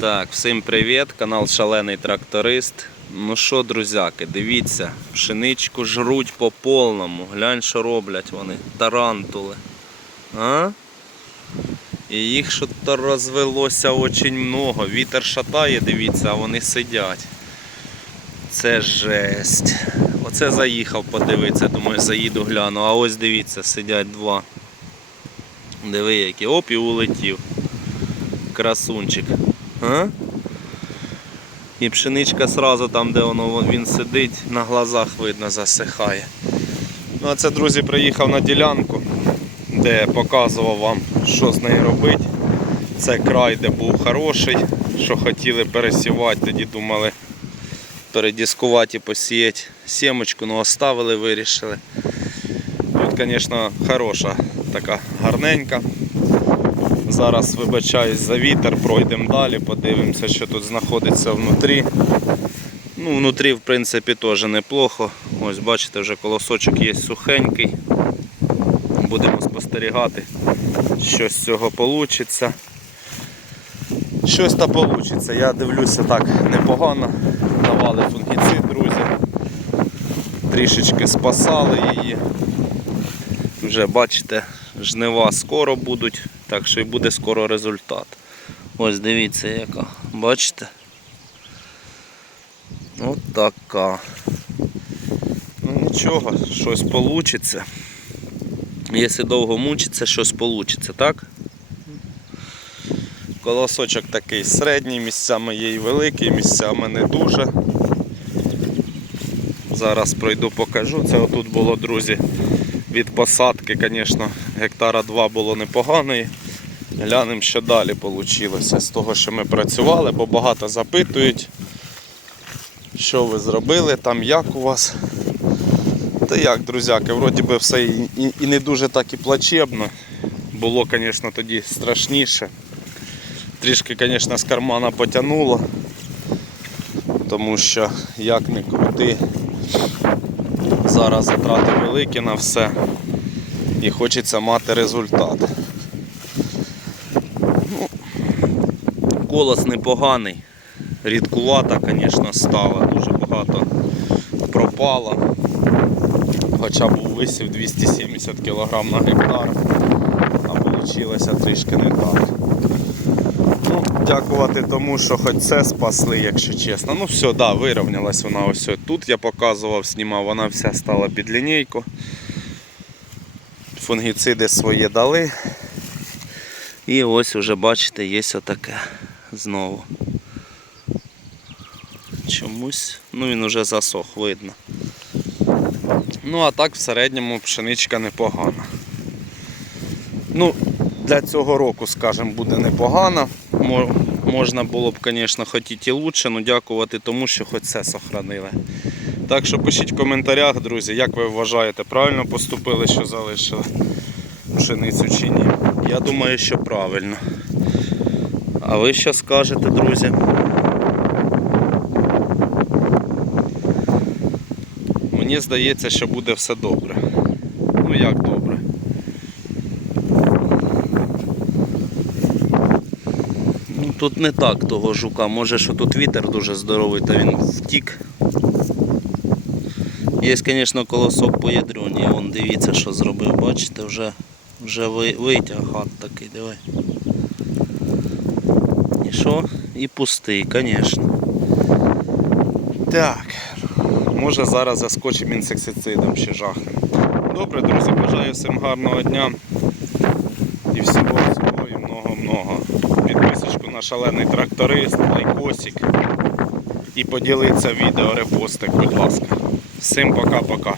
Так, всім привіт, канал Шалений Тракторист. Ну що, друзяки, дивіться, пшеничку жруть по повному. Глянь, що роблять вони, тарантули. А? І їх що то розвелося очень много. Вітер шатає, дивіться, а вони сидять. Це жесть. Оце заїхав подивитися, думаю, заїду гляну. А ось дивіться, сидять два. Диви, які. Оп, і улетів. Красунчик. А? І пшеничка сразу там, де воно він сидить, на глазах видно засихає. Ну а це, друзі, приїхав на ділянку, де показував вам, що з нею робити. Це край, де був хороший, що хотіли пересівати, тоді думали передіскувати і посіяти сімочку, ну оставили, вирішили. Тут, звісно, хороша, така гарненька. Зараз вибачаюсь за вітер, пройдемо далі, подивимося, що тут знаходиться внутрі. Ну, внутрі, в принципі, теж неплохо. Ось бачите, вже колосочок є сухенький. Будемо спостерігати, що з цього вийде. Щось та вийде. Я дивлюся так непогано. Давали фунгіцид, друзі. Трішечки спасали її. Вже бачите, жнива скоро будуть, так що і буде скоро результат. Ось дивіться яка. Бачите? От така. Ну нічого, щось вийде. Якщо довго мучиться, щось вийде, так? Колосочок такий середній, місцями є і великий, місцями не дуже. Зараз пройду покажу. Це отут було, друзі, від посадки, звісно, гектара 2 було непоганої. Глянемо, що далі вийшло з того, що ми працювали, бо багато запитують, що ви зробили, там як у вас. Та як, друзяки, вроді би все і, і, і не дуже так і плачебно. Було, звісно, тоді страшніше. Трішки, звісно, з кармана потягнуло, тому що як не крути, зараз затрати великі на все і хочеться мати результат. Ну, колос непоганий, рідкувата, звісно, стала, дуже багато пропало. Хоча був висів 270 кг на гектар, а вийшло трішки не так. Дякувати тому, що хоч це спасли, якщо чесно. Ну все, да, вирівнялась вона ось тут. Я показував, знімав, вона вся стала під лінійку. Фунгіциди свої дали. І ось вже бачите, є отаке знову. Чомусь, ну він вже засох, видно. Ну а так в середньому пшеничка непогана. Ну, для цього року, скажімо, буде непогано. Мо- Можна було б, звісно, хотіти краще, але дякувати тому, що хоч це сохранили. Так що пишіть в коментарях, друзі, як ви вважаєте, правильно поступили, що залишили пшеницю чи ні. Я думаю, що правильно. А ви що скажете, друзі? Мені здається, що буде все добре. Ну як добре? Ну, тут не так того жука. Може, що тут вітер дуже здоровий, та він втік. Є, звісно, колосок по ядроні. Вон дивіться, що зробив. Бачите, вже, вже витяг гад такий, диви. І що? І пустий, звісно. Так. Може зараз заскочимо інсектицидом ще жахнемо. Добре, друзі, бажаю всім гарного дня. І всього всього і много-много. Підписочку на шалений тракторист, лайкосик. І поділиться відео, репостик, будь ласка. Всім пока-пока.